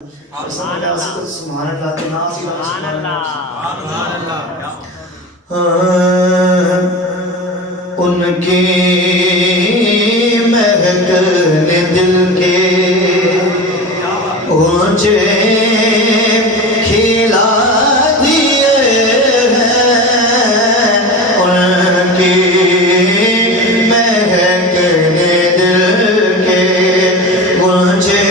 سبحان اللہ کے ناصر سبحان اللہ ان کی مہک نے دل کے اونچے کھلا دیے ہیں ان کی مہک نے دل کے اونچے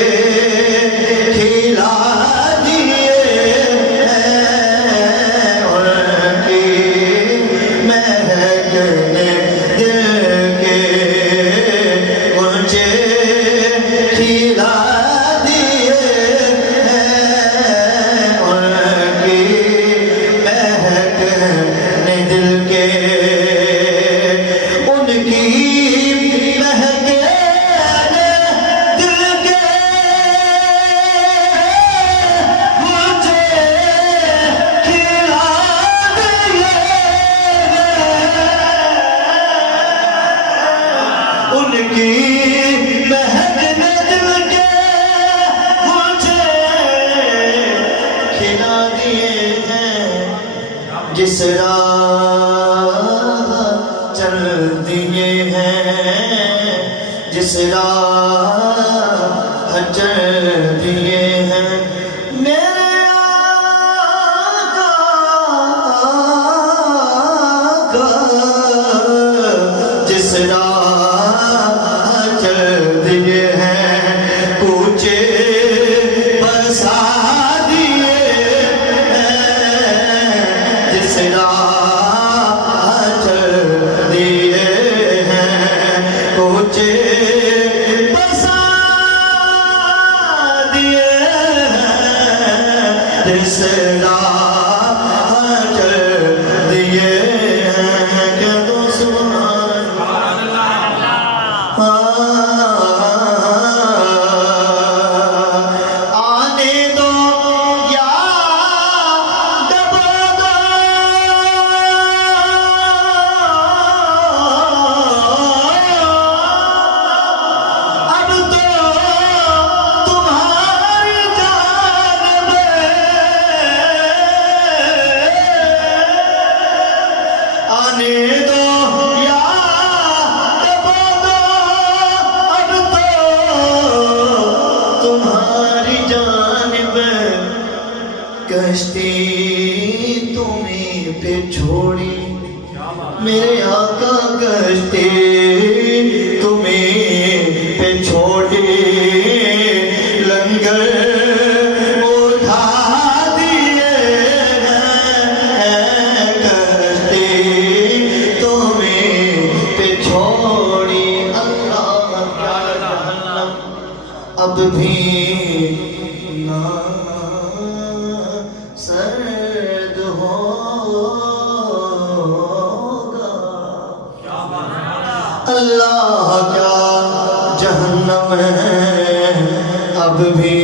جس راہ چل دیے ہیں جس راہ چل دیے ہیں میرے آقا جس راہ چل دیے ہیں کوچے بسا کشتی تمہیں پہ چھوڑی میرے آقا کشتی تمہیں پہ چھوڑی لنگر اٹھا دیے ہیں کشتی تمہیں پہ چھوڑی اللہ اب بھی سرد ہوگا اللہ کیا جہنم ہے اب بھی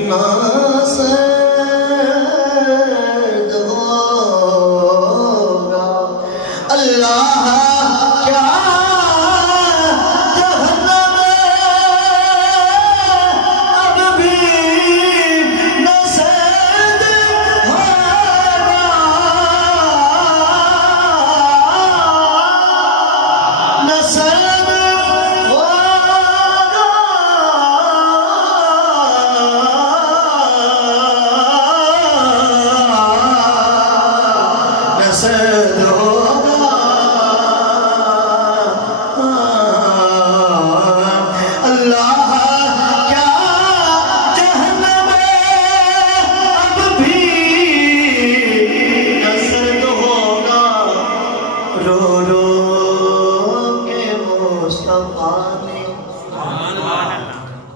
نہ سرد ہوگا اللہ کیا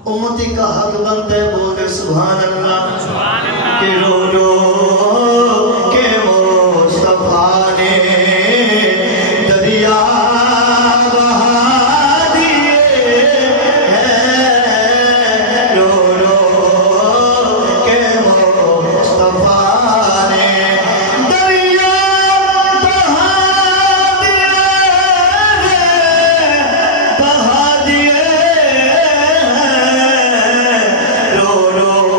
امتی کا حق بنتا ہے بول دے سبحان اللہ کہ رو رو کہ مصطفیٰ نے دریا بہا دیے ہیں رو رو کہ مصطفیٰ نے دریا بہا دیے رو رو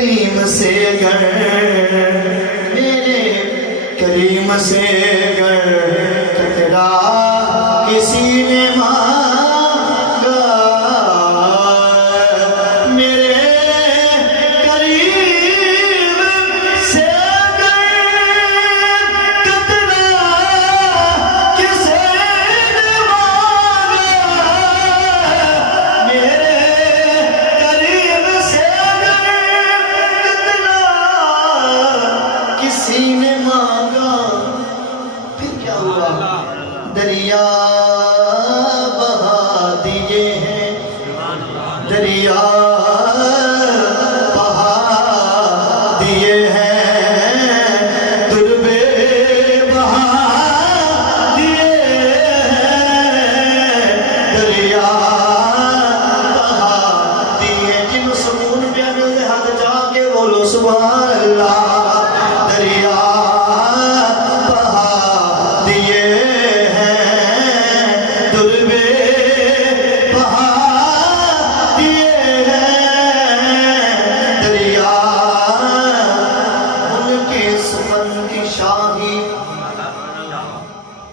کریم سے گر میرے کریم سے گر قطرہ کسی نے مانگا میرے کریم سے گر قطرہ کسی نے مانگا میرے کریم سے گر قطرہ کسی نے مانگا پھر کیا ہوا دریا بہا دیے ہیں دریا بہا دیے ہیں دربے بہا دیے ہیں دریا بہا دیے جن سکون پہ ملے ہاتھ جا کے بولو سبحان اللہ دریا بہا دیے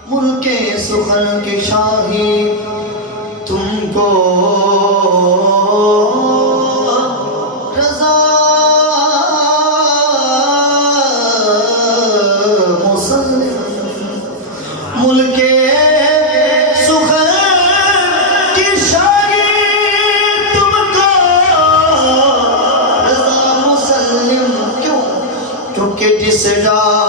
ملک سخن کی شاہی تم کو رضا مسلم ملک سخن کی شاہی تم کو رضا مسلم کیوں کیونکہ جس راہ